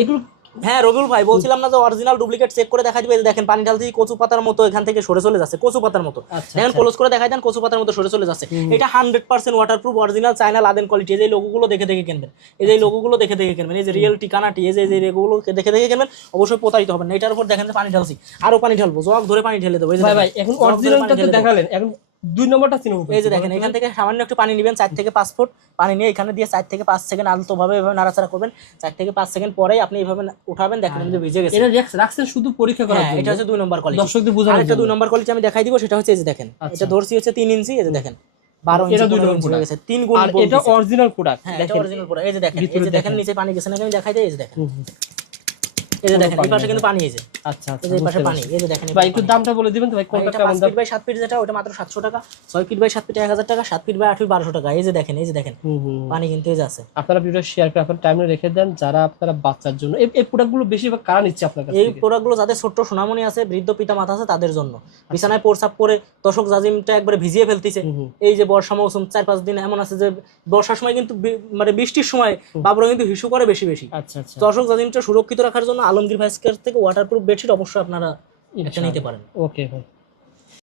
এগুলো হ্যাঁ রবিউল ভাই, বলছিলাম না যে অরিজিনাল ডুপ্লিকেট চেক করে দেখা দিবে। এই যে দেখেন পানি ঢালতে কচু পাতার মতো এখান থেকে সরে চলে যাচ্ছে, কচু পাতার মতো। আচ্ছা দেখেন আচ্ছা ক্লোজ করে দেখাই দেন, কচু পাতার মতো সরে চলে যাচ্ছে। এটা 100% waterproof, original China Laden quality. এই যে লোগোগুলো দেখে দেখে কিনবেন, এই যে লোগোগুলো দেখে দেখে কিনবেন, এই যে রিয়েল ঠিকানাটি, এই যে লোগোগুলো দেখে দেখে কিনবেন, অবশ্যই প্রতারিত হবেন না। এটার উপর দেখেন যে পানি ঢালছি, আরো পানি ঢালবো, জগ ধরে পানি ঢেলে দেবো। এই যে ভাই দেখেন, ভাই এখন জগ ধরে পানি অরিজিনালটা তো ঢেলে দেবো। দেখালেন, এখন 2 নম্বরটা চিনব। এই যে দেখেন এখান থেকে সামান্য একটু পানি নেবেন, 4 থেকে 5 ফুট পানি নিয়ে এখানে দিয়ে 4 থেকে 5 সেকেন্ড আলতোভাবে এভাবে নাড়াচাড়া করবেন। 4 থেকে 5 সেকেন্ড পরেই আপনি এইভাবে উঠাবেন, দেখেন যে ভিজে গেছে। এটা রাখছেন শুধু পরীক্ষা করার হ্যাঁ, জন্য। এটা হচ্ছে 2 নম্বর কোয়ালিটি। দর্শকদের বোঝানোর আরেকটা জন্য 2 নম্বর কোয়ালিটি আমি দেখাই দিব, সেটা হচ্ছে এই যে দেখেন, এটা ধরছি হচ্ছে 3 ইঞ্চি। এই যে দেখেন 12 ইঞ্চি, এটা 2 15 নম্বর ইঞ্চি হয়ে প্রোডাক্ট, গেছে, 3 গুণ আর বল এটা দিছে। Original product. হ্যাঁ, এটা অরিজিনাল প্রোডাক্ট। এই যে দেখেন, এই যে দেখেন নিচে পানি গেছে নাকি, আমি দেখাই দেই। এই যে দেখেন, এই যে দেখেন এই পাশে কিন্তু পানি হয়েছে। আচ্ছা আচ্ছা, এই যে এই পাশে পানি, এই যে দেখেন। ভাই একটু দামটা বলে দিবেন তো ভাই, কোনটা এটা কেমন 5 দাম? ফিট বাই 7 ফিট যেটা, ওটা মাত্র 700 টাকা। 6 ফিট বাই 7 ফিট 1000 টাকা। 7 ফিট বাই 8 ফিট 1200 টাকা। এই যে দেখেন, এই যে দেখেন পানি কিন্তু এই যে আছে। আপনারা ভিডিও শেয়ার করে আপনারা টাইমে রেখে দেন, যারা আপনারা বাচ্চার জন্য এই প্রোডাক্টগুলো বেশিরভাগ কারা নিচ্ছে আপনার কাছ এই থেকে? প্রোডাক্টগুলো যাদের ছোট্ট সোনামণি আছে, বৃদ্ধ পিতা মাতা আছে, তাদের জন্য। বিছানায় প্রস্রাব করে দর্শক জাজিমটা একবারে ভিজিয়ে ফেলতেছে। এই যে বর্ষা মৌসুম 4-5 দিন এমন আছে যে বর্ষার সময় কিন্তু মানে বৃষ্টির সময় বাবুরা কিন্তু হিসু করে বেশি বেশি। আচ্ছা আচ্ছা, দর্শক জাজিমটা সুরক্ষিত রাখার জন্য আলমগীর ভাইস্কের থেকে ওয়াটারপ্রুফ বেডশিট অবশ্যই আপনারা এটা নিতে পারেন। ওকে ভাই।